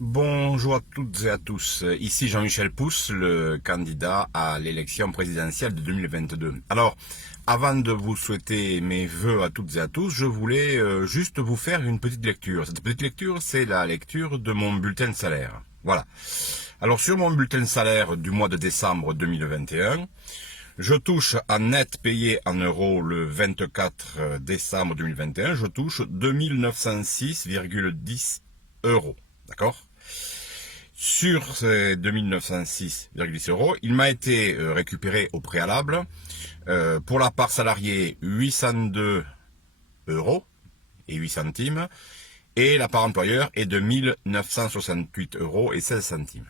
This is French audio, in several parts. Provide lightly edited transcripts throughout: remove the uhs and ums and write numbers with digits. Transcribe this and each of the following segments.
Bonjour à toutes et à tous, ici Jean-Michel Pousse, le candidat à l'élection présidentielle de 2022. Alors, avant de vous souhaiter mes vœux à toutes et à tous, je voulais juste vous faire une petite lecture. Cette petite lecture, c'est la lecture de mon bulletin de salaire. Voilà. Alors, sur mon bulletin de salaire du mois de décembre 2021, je touche en net payé en euros le 24 décembre 2021, je touche 2906,10 euros. D'accord ? Sur ces 2906,10 euros, il m'a été récupéré au préalable, pour la part salariée, 802 euros et 8 centimes, et la part employeur est de 1968 euros et 16 centimes.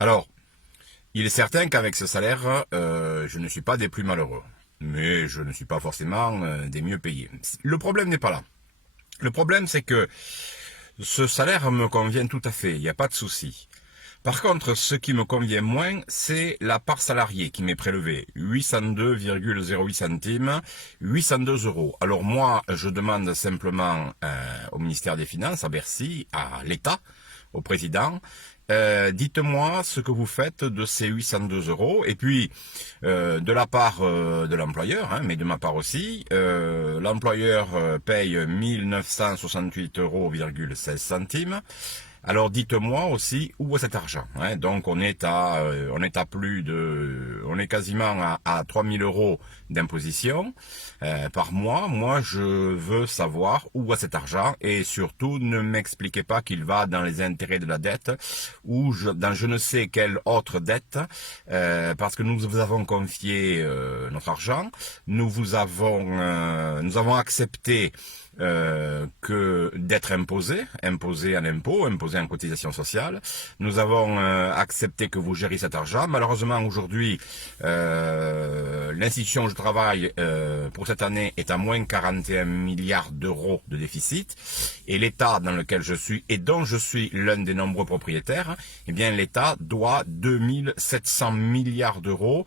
Alors, il est certain qu'avec ce salaire, je ne suis pas des plus malheureux, mais je ne suis pas forcément des mieux payés. Le problème n'est pas là. Le problème, c'est que ce salaire me convient tout à fait, il n'y a pas de souci. Par contre, ce qui me convient moins, c'est la part salariée qui m'est prélevée, 802,08 centimes, 802 euros. Alors moi, je demande simplement au ministère des Finances, à Bercy, à l'État, au président, dites-moi ce que vous faites de ces 802 euros, et puis de la part de l'employeur, mais de ma part aussi, l'employeur paye 1968,16 euros. Alors dites-moi aussi où est cet argent. Donc on est à quasiment à 3000 euros d'imposition par mois. Moi je veux savoir où est cet argent, et surtout ne m'expliquez pas qu'il va dans les intérêts de la dette ou dans je ne sais quelle autre dette, parce que nous vous avons confié notre argent, nous avons accepté que d'être imposé en impôts, imposé en cotisation sociale. Nous avons accepté que vous gériez cet argent. Malheureusement, aujourd'hui, l'institution où je travaille pour cette année est à moins 41 milliards d'euros de déficit. Et l'État dans lequel je suis et dont je suis l'un des nombreux propriétaires, eh bien l'État doit 2700 milliards d'euros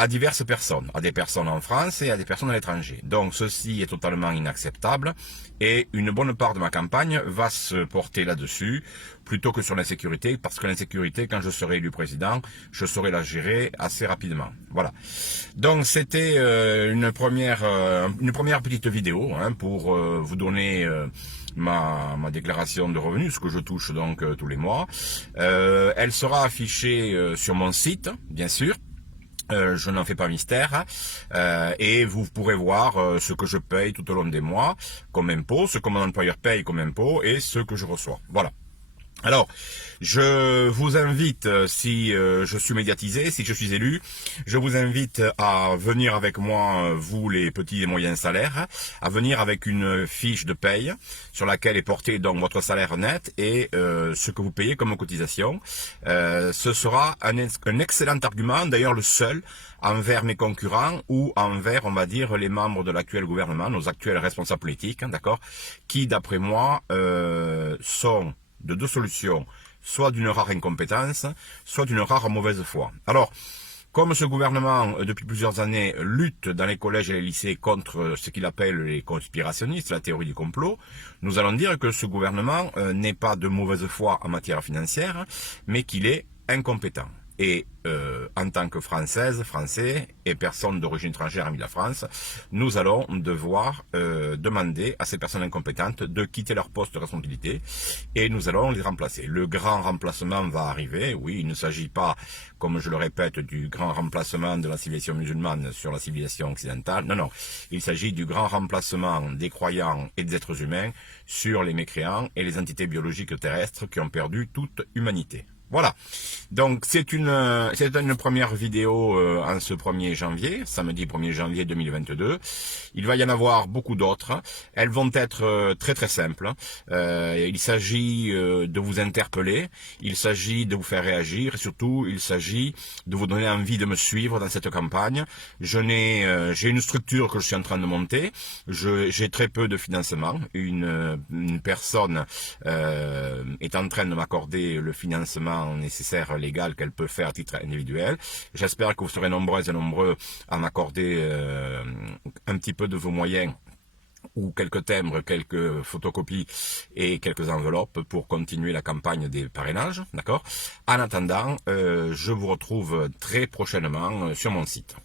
à diverses personnes, à des personnes en France et à des personnes à l'étranger. Donc ceci est totalement inacceptable, et une bonne part de ma campagne va se porter là-dessus, plutôt que sur l'insécurité, parce que l'insécurité, quand je serai élu président, je saurai la gérer assez rapidement. Voilà. Donc c'était une première petite vidéo pour vous donner ma déclaration de revenus, ce que je touche donc tous les mois. Elle sera affichée sur mon site, bien sûr. Je n'en fais pas mystère, et vous pourrez voir ce que je paye tout au long des mois comme impôt, ce que mon employeur paye comme impôt et ce que je reçois. Voilà. Alors, je vous invite, si je suis médiatisé, si je suis élu, je vous invite à venir avec moi, vous les petits et moyens salaires, à venir avec une fiche de paye sur laquelle est porté donc votre salaire net et ce que vous payez comme cotisation. Ce sera un excellent argument, d'ailleurs le seul, envers mes concurrents ou envers, on va dire, les membres de l'actuel gouvernement, nos actuels responsables politiques, d'accord, qui, d'après moi, sont de deux solutions, soit d'une rare incompétence, soit d'une rare mauvaise foi. Alors, comme ce gouvernement, depuis plusieurs années, lutte dans les collèges et les lycées contre ce qu'il appelle les conspirationnistes, la théorie du complot, nous allons dire que ce gouvernement n'est pas de mauvaise foi en matière financière, mais qu'il est incompétent. Et en tant que Française, Français et personnes d'origine étrangère amis de la France, nous allons devoir demander à ces personnes incompétentes de quitter leur poste de responsabilité, et nous allons les remplacer. Le grand remplacement va arriver, oui, il ne s'agit pas, comme je le répète, du grand remplacement de la civilisation musulmane sur la civilisation occidentale, non, il s'agit du grand remplacement des croyants et des êtres humains sur les mécréants et les entités biologiques terrestres qui ont perdu toute humanité. Voilà, donc c'est une première vidéo en ce 1er janvier, samedi 1er janvier 2022. Il va y en avoir beaucoup d'autres. Elles vont être très très simples. Il s'agit de vous interpeller, il s'agit de vous faire réagir, et surtout il s'agit de vous donner envie de me suivre dans cette campagne. J'ai une structure que je suis en train de monter, j'ai très peu de financement. Une personne est en train de m'accorder le financement nécessaire légal qu'elle peut faire à titre individuel. J'espère que vous serez nombreuses et nombreux à m'accorder un petit peu de vos moyens ou quelques timbres, quelques photocopies et quelques enveloppes pour continuer la campagne des parrainages, d'accord? En attendant, je vous retrouve très prochainement sur mon site.